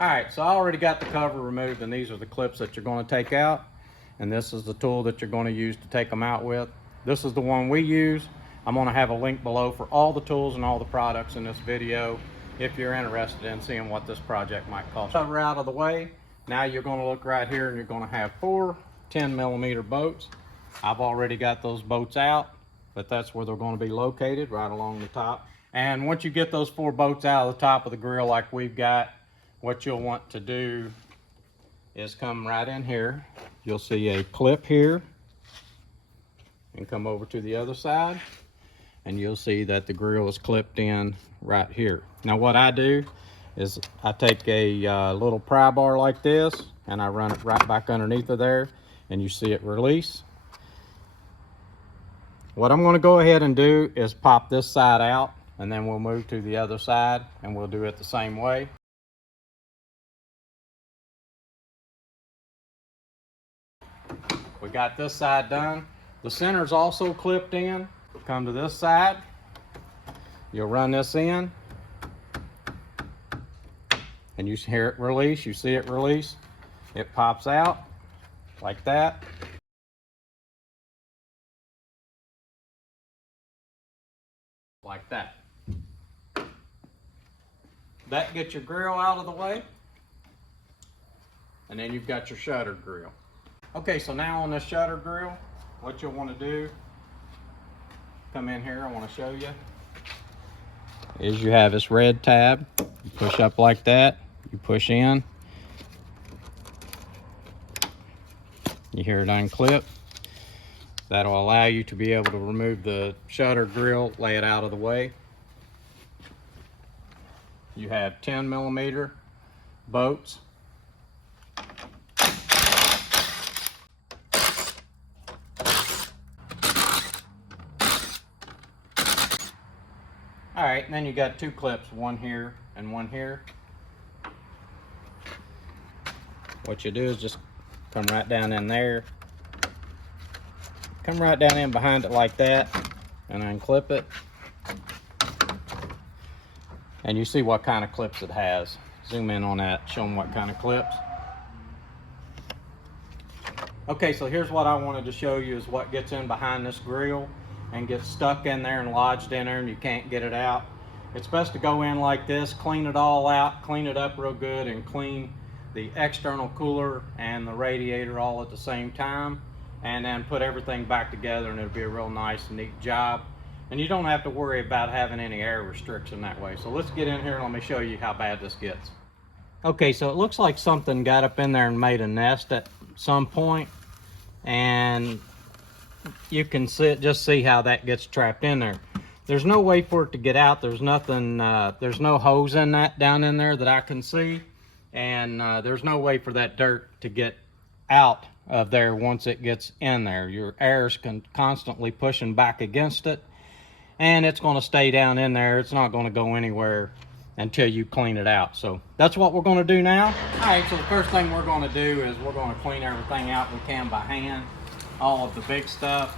All right, so I already got the cover removed, and these are the clips that you're going to take out, and this is the tool that you're going to use to take them out with. This is the one we use. I'm going to have a link below for all the tools and all the products in this video if you're interested in seeing what this project might cost. Cover out of the way. Now you're going to look right here, and you're going to have 4 10mm boats. I've already got those boats out, but that's where they're going to be located, right along the top. And once you get those 4 boats out of the top of the grill like we've got, what you'll want to do is come right in here. You'll see a clip here, and come over to the other side, and you'll see that the grill is clipped in right here. Now what I do is I take a little pry bar like this, and I run it right back underneath of there, and you see it release. What I'm going to go ahead and do is pop this side out, and then we'll move to the other side, and we'll do it the same way. We got this side done. The center is also clipped in. Come to this side. You'll run this in, and you hear it release. You see it release. It pops out like that. Like that. That gets your grill out of the way, and then you've got your shutter grill. Okay, so now on the shutter grill, what you'll want to do, come in here, I want to show you, is you have this red tab. You push up like that, you push in, you hear it unclip. That'll allow you to be able to remove the shutter grill, lay it out of the way. You have 10mm boats. All right, and then you got 2 clips, one here and one here. What you do is just come right down in there. Come right down in behind it like that, and unclip it. And you see what kind of clips it has. Zoom in on that, show them what kind of clips. Okay, so here's what I wanted to show you is what gets in behind this grill and gets stuck in there and lodged in there and you can't get it out. It's best to go in like this, clean it all out, clean it up real good, and clean the external cooler and the radiator all at the same time, and then put everything back together, and it'll be a real nice, neat job. And you don't have to worry about having any air restriction that way. So let's get in here and let me show you how bad this gets. Okay, so it looks like something got up in there and made a nest at some point, and you can just see how that gets trapped in there. There's no way for it to get out. There's nothing, there's no hose in that down in there that I can see, and there's no way for that dirt to get out of there once it gets in there. Your air's constantly pushing back against it, and it's going to stay down in there. It's not going to go anywhere until you clean it out. So that's what we're going to do now. All right, so the first thing we're going to do is we're going to clean everything out we can by hand, all of the big stuff,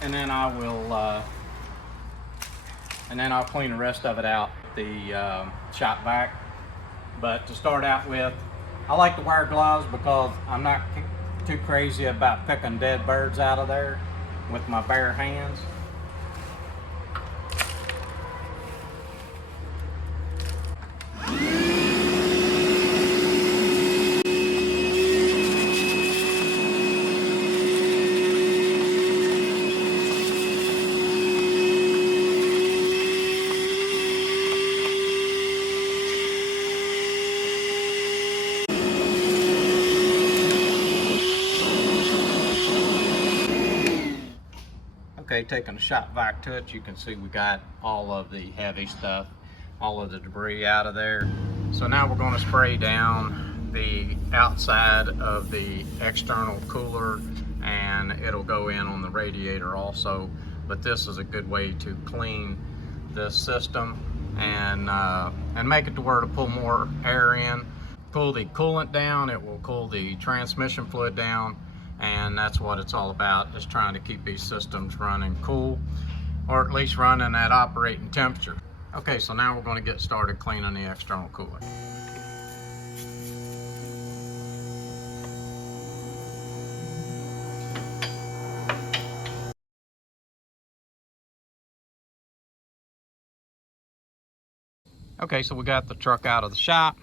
and then I'll clean the rest of it out the shop vac. But to start out with, I like to wear gloves because I'm not too crazy about picking dead birds out of there with my bare hands. Okay, taking a shop vac to it, you can see we got all of the heavy stuff, all of the debris out of there. So now we're going to spray down the outside of the external cooler, and it'll go in on the radiator also. But this is a good way to clean this system and make it to where to pull more air in, cool the coolant down. It will cool the transmission fluid down, and that's what it's all about, just trying to keep these systems running cool, or at least running at operating temperature. Okay, so now we're going to get started cleaning the external cooler. Okay, so we got the truck out of the shop.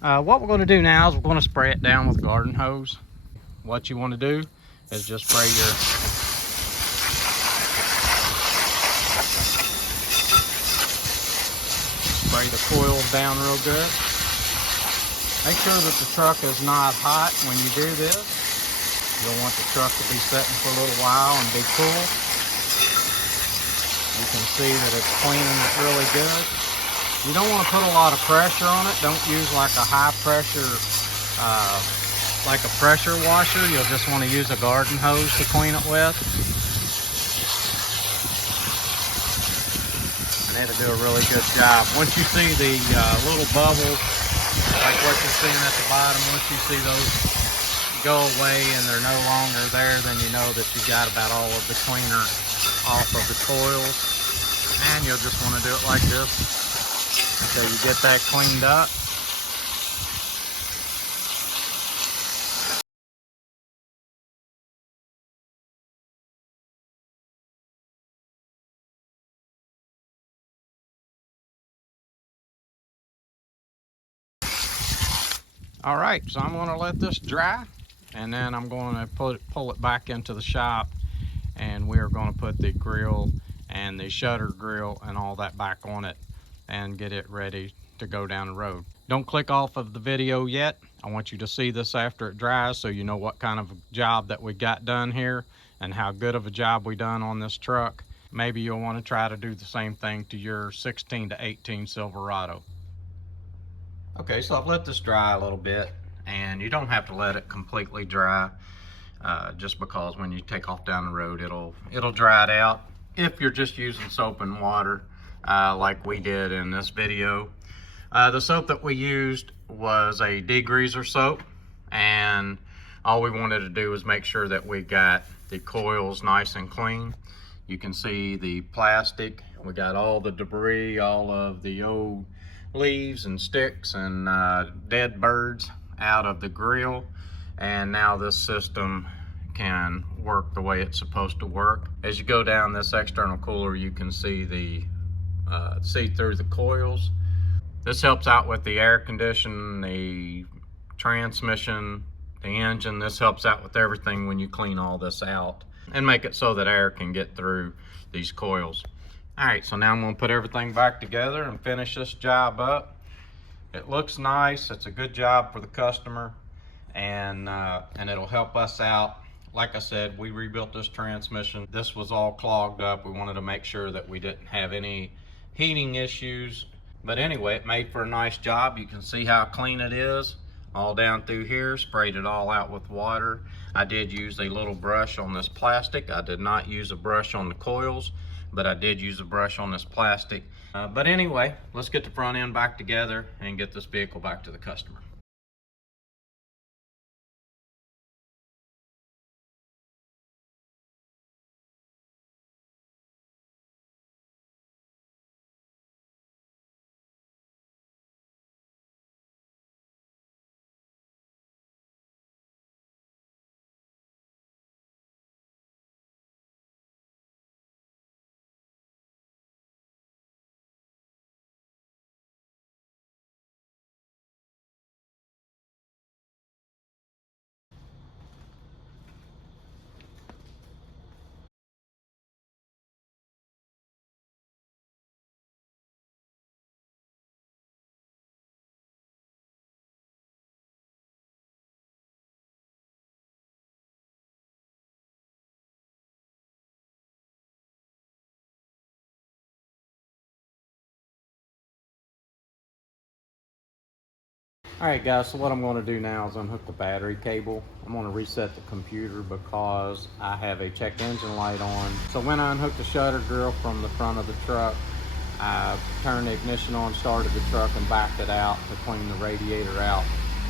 What we're going to do now is we're going to spray it down with a garden hose. What you want to do is just spray the coils down real good. Make sure that the truck is not hot when you do this. You'll want the truck to be sitting for a little while and be cool. You can see that it's cleaning it really good. You don't want to put a lot of pressure on it. Don't use like a high pressure, like a pressure washer. You'll just want to use a garden hose to clean it with. And it'll do a really good job. Once you see the little bubbles, like what you're seeing at the bottom, once you see those go away and they're no longer there, then you know that you got about all of the cleaner off of the coils. And you'll just want to do it like this until you get that cleaned up. All right, so I'm going to let this dry, and then I'm going to pull it back into the shop, and we're going to put the grill and the shutter grill and all that back on it and get it ready to go down the road. Don't click off of the video yet. I want you to see this after it dries so you know what kind of job that we got done here and how good of a job we done on this truck. Maybe you'll want to try to do the same thing to your 16 to 18 Silverado. Okay, so I've let this dry a little bit, and you don't have to let it completely dry, just because when you take off down the road, it'll dry it out. If you're just using soap and water, like we did in this video. The soap that we used was a degreaser soap, and all we wanted to do was make sure that we got the coils nice and clean. You can see the plastic. We got all the debris, all of the old leaves and sticks and dead birds out of the grill, and now this system can work the way it's supposed to work. As you go down this external cooler, you can see see through the coils. This helps out with the air conditioning, the transmission, the engine. This helps out with everything when you clean all this out and make it so that air can get through these coils. All right, so now I'm going to put everything back together and finish this job up. It looks nice. It's a good job for the customer, and it'll help us out. Like I said, we rebuilt this transmission. This was all clogged up. We wanted to make sure that we didn't have any heating issues. But anyway, it made for a nice job. You can see how clean it is all down through here. Sprayed it all out with water. I did use a little brush on this plastic. I did not use a brush on the coils, but I did use a brush on this plastic. But anyway, let's get the front end back together and get this vehicle back to the customer. All right guys, so what I'm going to do now is unhook the battery cable. I'm going to reset the computer because I have a check engine light on. So when I unhooked the shutter grill from the front of the truck, I turned the ignition on, started the truck, and backed it out to clean the radiator out,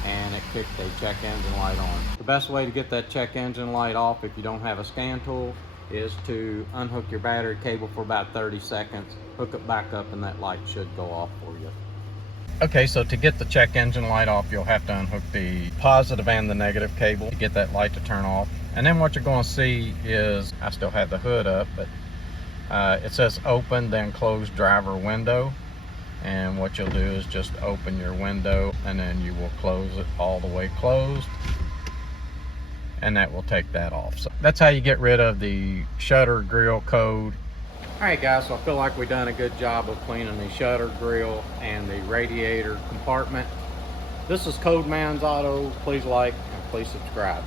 and it kicked a check engine light on. The best way to get that check engine light off if you don't have a scan tool is to unhook your battery cable for about 30 seconds, hook it back up, and that light should go off for you. Okay, so to get the check engine light off, you'll have to unhook the positive and the negative cable to get that light to turn off. And then what you're going to see is, I still have the hood up, but it says open, then close driver window. And what you'll do is just open your window and then you will close it all the way closed, and that will take that off. So that's how you get rid of the shutter grill code. Alright guys, so I feel like we've done a good job of cleaning the shutter grill and the radiator compartment. This is Codeman's Auto. Please like and please subscribe.